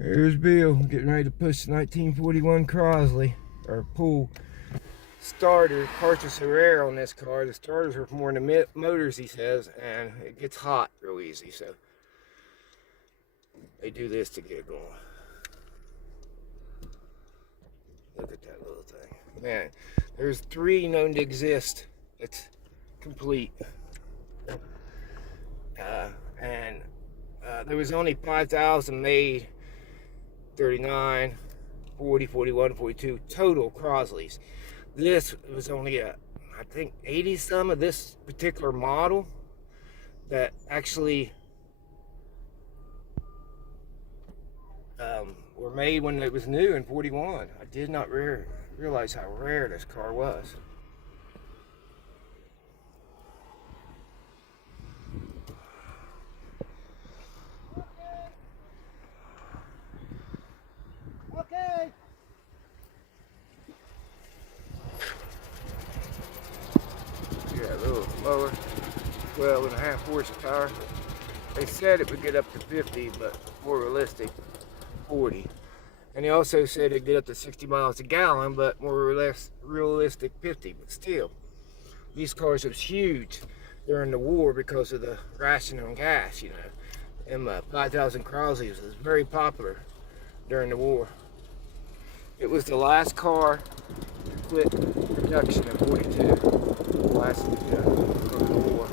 Here's Bill getting ready to push the 1941 Crosley, or pull starter, purchase a rare on this car. The starters are more than the motors, he says, and it gets hot real easy, so they do this to get going. Look at that little thing. Man, there's 3 known to exist. It's complete. There was only 5,000 made, 39, 40, 41, 42 total Crosleys. This was only I think 80 some of this particular model that actually were made when it was new in 41. I did not realize how rare this car was. Okay. Yeah, a little lower, 12.5 horsepower. They said it would get up to 50, but more realistic, 40. And he also said it'd get up to 60 miles a gallon, but more or less realistic 50. But still, these cars was huge during the war because of the ration on gas, you know. And 5,000 Crosleys was very popular during the war. It was the last car to quit production in 42. Last, of the war.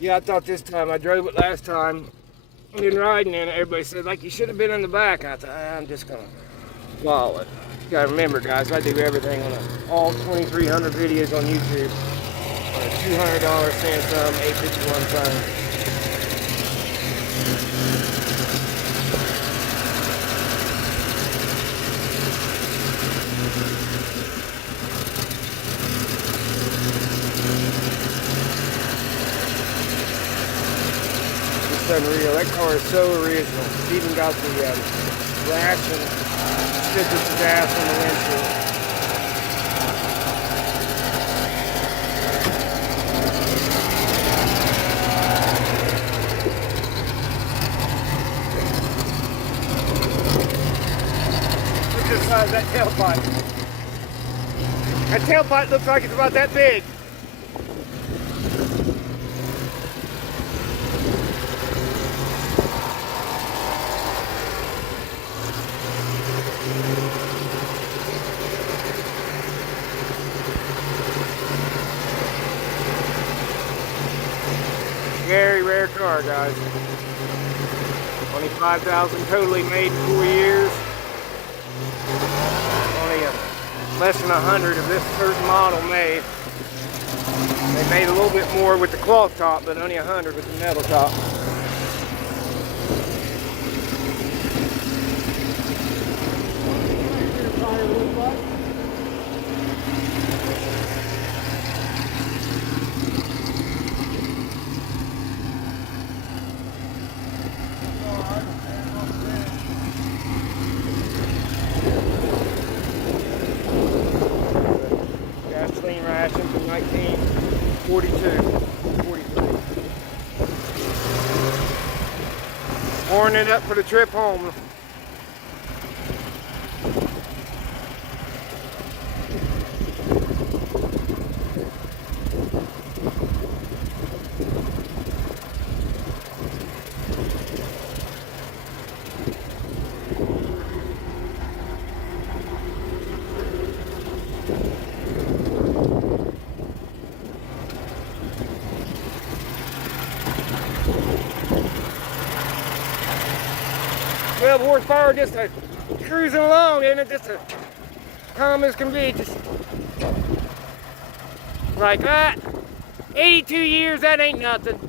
Yeah, I thought this time, I drove it last time, I've been riding in it, everybody said, like, you should have been in the back. I thought, I'm just gonna follow it. You gotta remember, guys, I do everything on all 2,300 videos on YouTube on a $200 Samsung 851 phone. Unreal. That car is so original. It's even got the ration stickers of gas on the windshield. Look at the size of that tailpipe. That tailpipe looks like it's about that big. Very rare car, guys. Only 5,000 totally made in 4 years. Only less than 100 of this certain model made. They made a little bit more with the cloth top, but only 100 with the metal top. Gasoline ration from 1942, 43. Pouring it up for the trip home. Well, horsepower just cruising along, isn't it? Just calm as can be. Just like that. 82 years, that ain't nothing.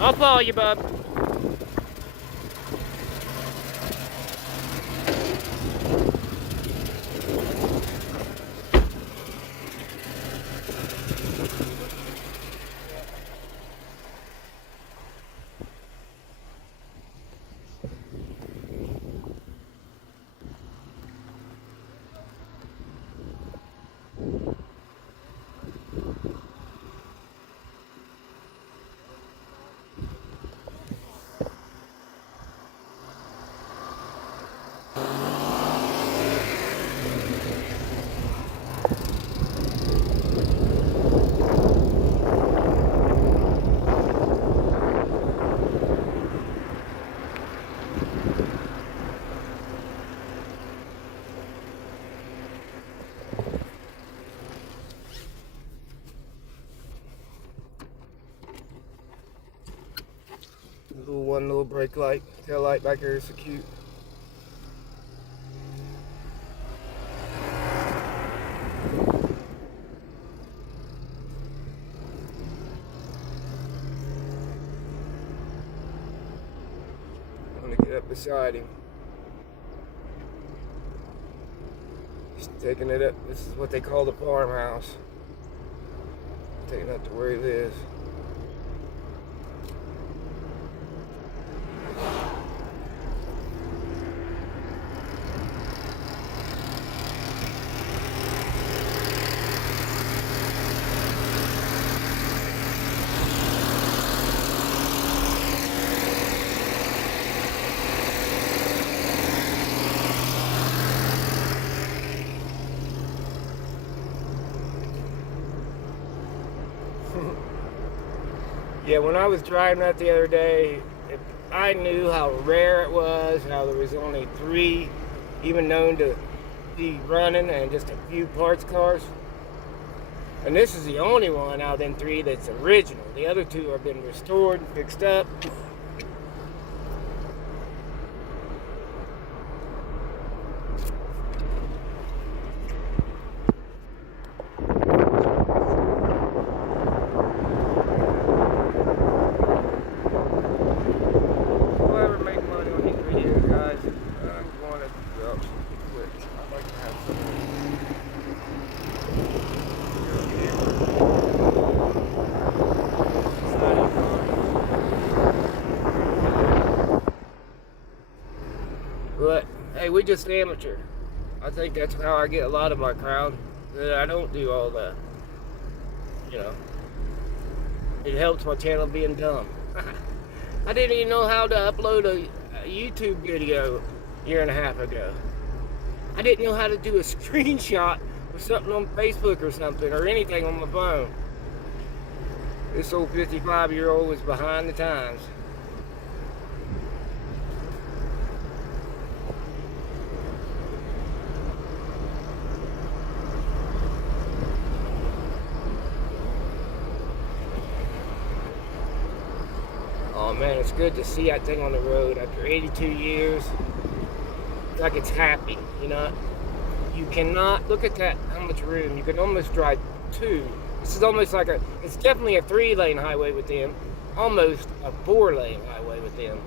I'll follow you, bub. One little brake light, tail light back there is so cute. I'm gonna get up beside him. He's taking it up. This is what they call the farmhouse. Taking it up to where he lives. Yeah, when I was driving that the other day, I knew how rare it was, how there was only 3 even known to be running and just a few parts cars. And this is the only one out of them 3 that's original. The other 2 have been restored and fixed up. But hey, we just amateur. I think that's how I get a lot of my crowd. That I don't do all that. You know, it helps my channel being dumb. I didn't even know how to upload a YouTube video a year and a half ago. I didn't know how to do a screenshot of something on Facebook or something or anything on my phone. This old 55-year-old was behind the times. Oh man, it's good to see that thing on the road after 82 years. It's like it's happy, you know. You cannot, look at that, how much room. You can almost drive 2. This is almost like it's definitely a 3-lane highway with them. Almost a 4-lane highway with them.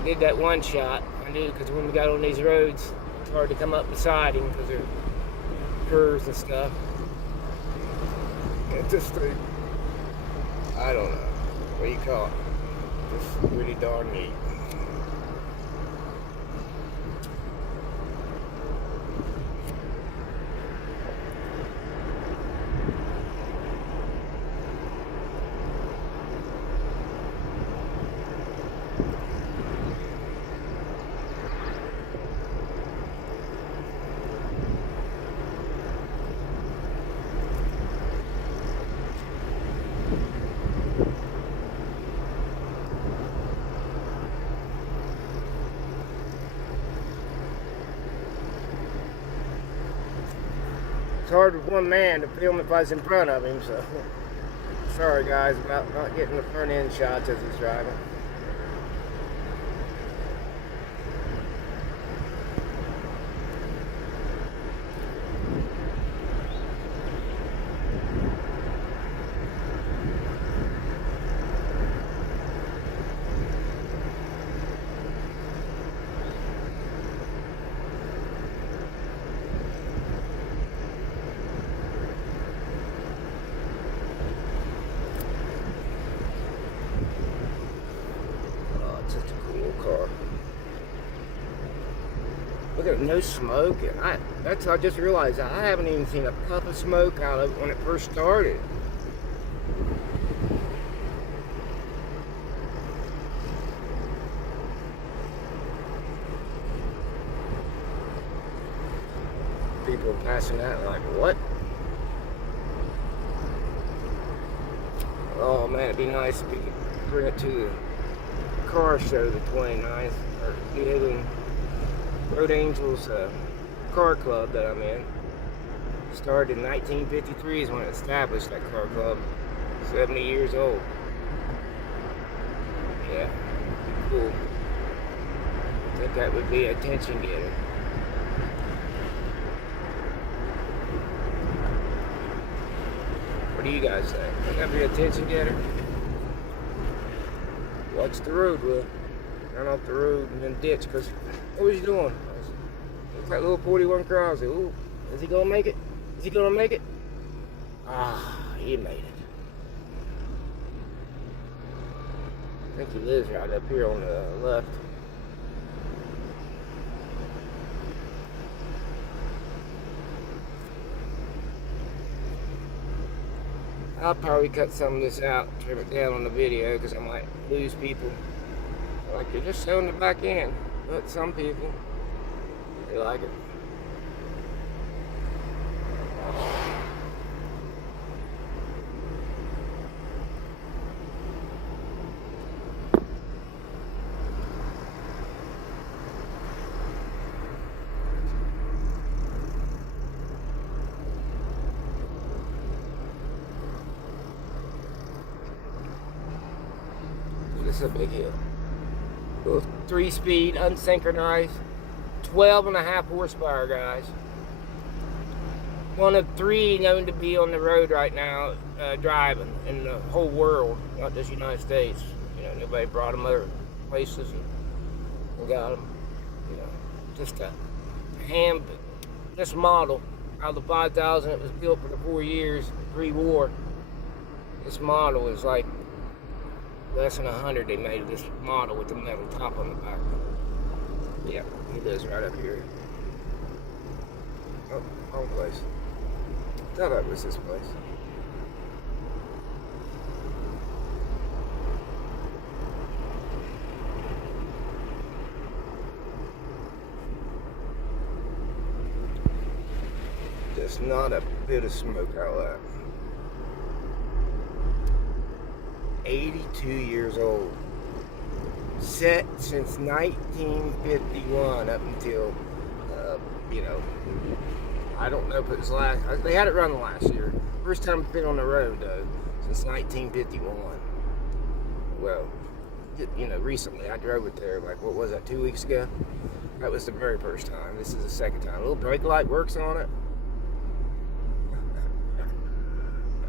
I did that one shot, I knew, because when we got on these roads, it's hard to come up beside him because they're curves and stuff. It's just I don't know, what do you call it? Just really darn neat. It's hard with one man to film if I was in front of him, so sorry guys about not getting the front end shots as he's driving. Car. Look at it, no smoke. And I just realized I haven't even seen a puff of smoke out of it when it first started. People passing that like, what? Oh man, it'd be nice if we could bring it to the car show the 29th, or Road Angels car club that I'm in. Started in 1953 is when it established that car club. 70 years old. Yeah, cool. I think that would be a attention getter. What do you guys think? Think that'd be a attention getter? Watch the road, Will. Run off the road and then ditch, because what was you doing? Looks like little 41 Crosley. Ooh, is he gonna make it? Is he gonna make it? Ah, he made it. I think he lives right up here on the left. I'll probably cut some of this out, trim it down on the video, because I might lose people. Like, you're just showing the back end. But some people, they like it. This is a big hill. Little 3-speed, unsynchronized, 12.5 horsepower, guys. One of 3 known to be on the road right now, driving in the whole world, not just United States. You know, nobody brought them other places and got them. You know, just a this model out of the 5,000 it was built for the 4 years pre-war. This model is like less than 100. They made this model with the metal top on the back. Yeah, he lives right up here. Oh, wrong place. Thought that was this place. Just not a bit of smoke out of that. 82 years old. Set since 1951 up until, you know, I don't know if it was last, they had it run last year. First time it's been on the road though, since 1951. Well, you know, recently I drove it there, like, what was that, 2 weeks ago? That was the very first time. This is the second time. A little brake light works on it.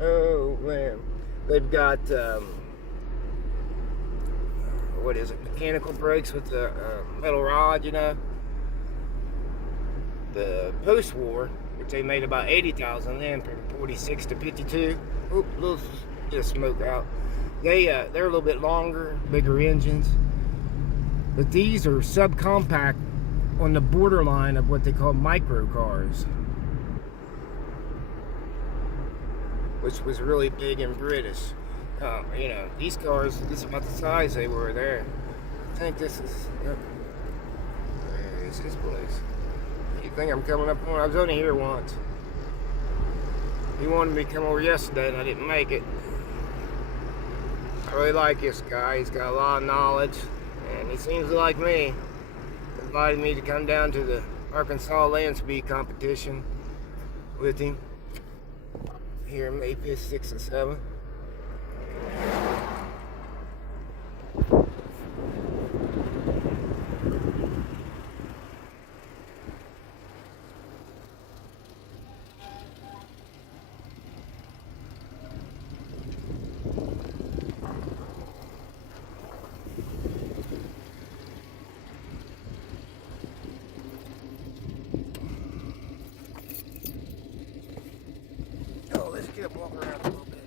Oh man. They've got, what is it, mechanical brakes with the metal rod, you know. The post-war, which they made about 80,000 then, from 46 to 52. Oop, little bit of smoke out. They're a little bit longer, bigger engines. But these are subcompact on the borderline of what they call micro cars, which was really big and British. You know, these cars, this is about the size they were there. I think this is, where is this place? You think I'm coming up on? I was only here once. He wanted me to come over yesterday and I didn't make it. I really like this guy. He's got a lot of knowledge and he seems to like me. He invited me to come down to the Arkansas land speed competition with him here May 5th, 6th, and 7th. Oh, let's get a walk around a little bit.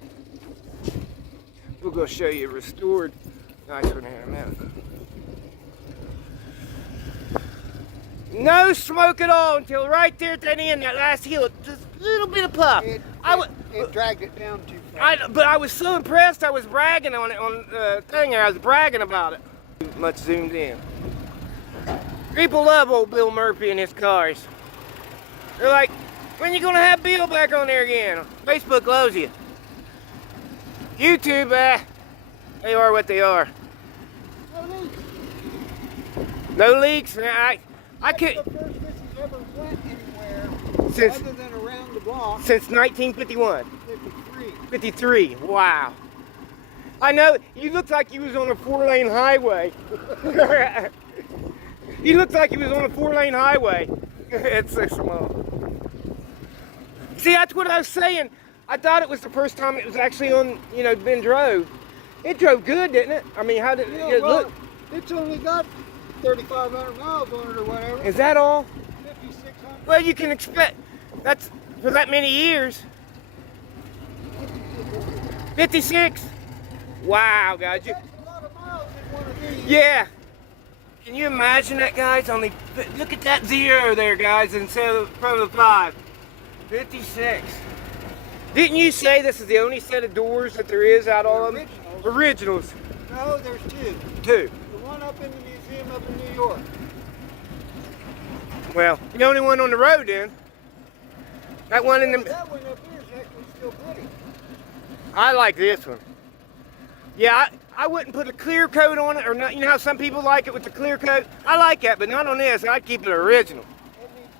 We'll go show you a restored nice one here in a minute. No smoke at all until right there at the end, that last hill. Just a little bit of puff. It dragged it down too fast. But I was so impressed. I was bragging on it on the thing there. I was bragging about it. Much zoomed in. People love old Bill Murphy and his cars. They're like, when you gonna have Bill back on there again? Facebook loves you. YouTube, they are what they are. No leaks. I could. That's the first this has ever went anywhere Since other than around the block. Since 1951. 53. 53. Wow. I know, you looked like you was on a 4-lane highway. You looked like you was on a 4-lane highway at 6 months. See, that's what I was saying. I thought it was the first time it was actually on, you know, been drove. It drove good, didn't it? I mean, how did it well, look? It's only got 3,500 miles on it or whatever. Is that all? 5,600. Well, you can expect, that's for that many years. 56? Wow, guys. That's a lot of miles in one of these. Yeah. Can you imagine that, guys? Only, look at that 0 there, guys, instead of from the 5. 56. Didn't you say this is the only set of doors that there is out of them? Originals. No, there's 2. 2. The one up in the museum up in New York. Well, the only one on the road then. That one in the... That one up here is actually still pretty. I like this one. Yeah, I wouldn't put a clear coat on it, or not. You know how some people like it with the clear coat? I like that, but not on this. I'd keep it original. It needs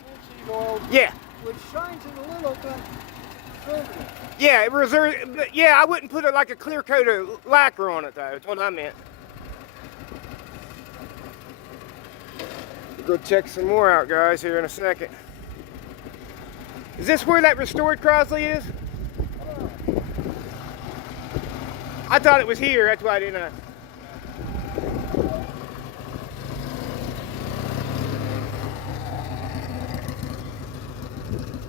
linseed oil. Yeah. Which shines it a little bit conservative. Yeah, it reserves, but yeah, I wouldn't put it like a clear coat of lacquer on it, though. That's what I meant. We'll go check some more out, guys, here in a second. Is this where that restored Crosley is? I thought it was here, that's why I didn't know.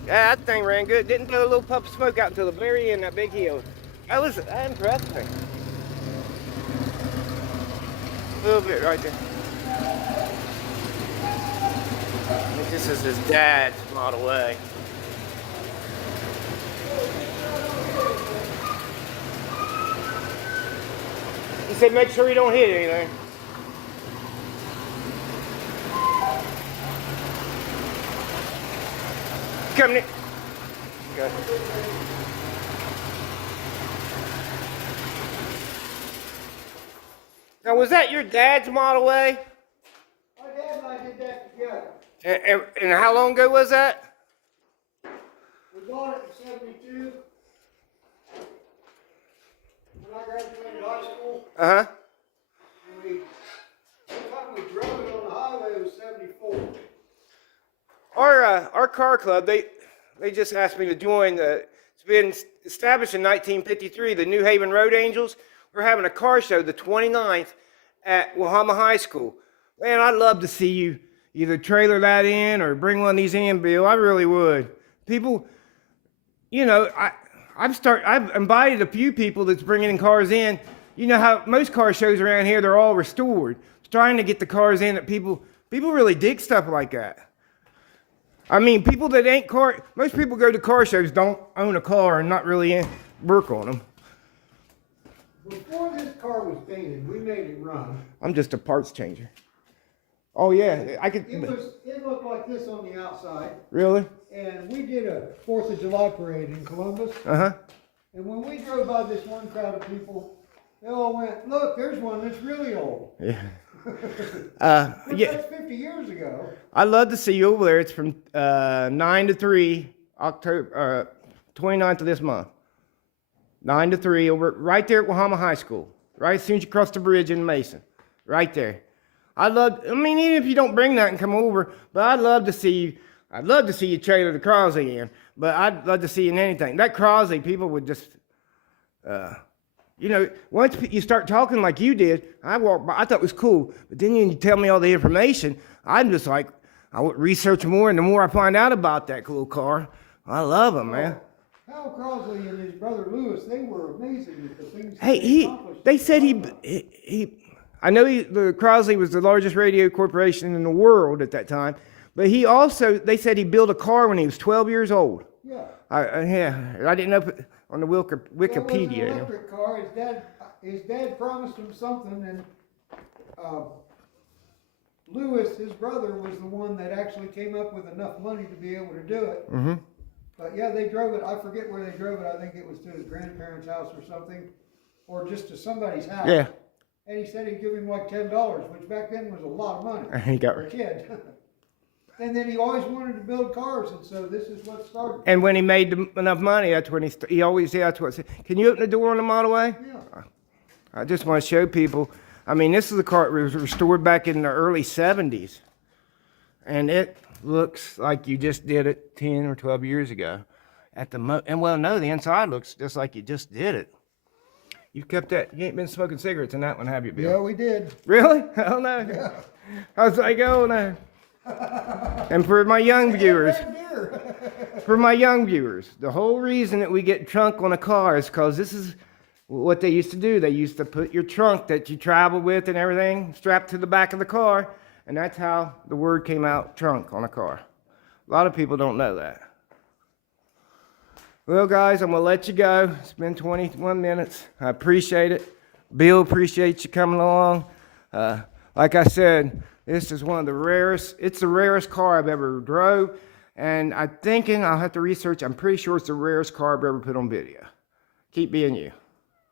Yeah, that thing ran good. Didn't throw a little puff of smoke out until the very end, that big hill. That impressed me. A little bit right there. I think this is his dad's Model A. He said make sure you don't hit anything. Coming in. Okay. Now, was that your dad's Model A? My dad and I did that together. And how long ago was that? We bought it in 72. When I graduated high school. Uh-huh. And the time we drove it on the highway was 74. Our car club, they just asked me to join. It's been established in 1953, the New Haven Road Angels. We're having a car show the 29th at Wahama High School. Man, I'd love to see you either trailer that in or bring one of these in, Bill. I really would. People, you know, I've invited a few people that's bringing in cars in. You know how most car shows around here, they're all restored. It's trying to get the cars in that people really dig stuff like that. I mean, people that ain't most people go to car shows don't own a car and not really work on them. Before this car was painted, we made it run. I'm just a parts changer. Oh yeah, I could. It looked like this on the outside. Really? And we did a 4th of July parade in Columbus. Uh-huh. And when we drove by this one crowd of people, they all went, look, there's one that's really old. Yeah. Yeah. That's 50 years ago. I'd love to see you over there. It's from 9 to 3, October 29th of this month. 9 to 3, over right there at Wahama High School. Right as soon as you cross the bridge in Mason. Right there. I mean, even if you don't bring that and come over, but I'd love to see you trailer the Crosley in. But I'd love to see you in anything. That Crosley, people would just, you know, once you start talking like you did, I walked by, I thought it was cool. But then you tell me all the information, I'm just like, I would research more, and the more I find out about that cool car, I love them, man. Hal Crosley and his brother Lewis, they were amazing at the things Hey, they said I know the Crosley was the largest radio corporation in the world at that time, but they said he built a car when he was 12 years old. Yeah. I didn't know on the Wikipedia. That was an electric car. His dad promised him something, and Lewis, his brother, was the one that actually came up with enough money to be able to do it. Mm-hmm. But yeah, they drove it. I forget where they drove it. I think it was to his grandparents' house or something, or just to somebody's house. Yeah. And he said he'd give him like $10, which back then was a lot of money he got for a kid. And then he always wanted to build cars, and so this is what started. And when he made enough money, that's when he always, that's what, can you open the door on the Model A? Yeah. I just want to show people. I mean, this is a car that was restored back in the early 70s. And it looks like you just did it 10 or 12 years ago. And well, no, the inside looks just like you just did it. You kept that, you ain't been smoking cigarettes in that one, have you, Bill? Yeah, we did. Really? Hell no. Yeah. I was like, oh no. And for my young viewers, the whole reason that we get trunk on a car is because this is what they used to do. They used to put your trunk that you travel with and everything strapped to the back of the car, and that's how the word came out, trunk on a car. A lot of people don't know that. Well, guys, I'm going to let you go. It's been 21 minutes. I appreciate it. Bill appreciates you coming along. Like I said, this is one of the rarest, it's the rarest car I've ever drove. And I'm thinking, I'll have to research, I'm pretty sure it's the rarest car I've ever put on video. Keep being you.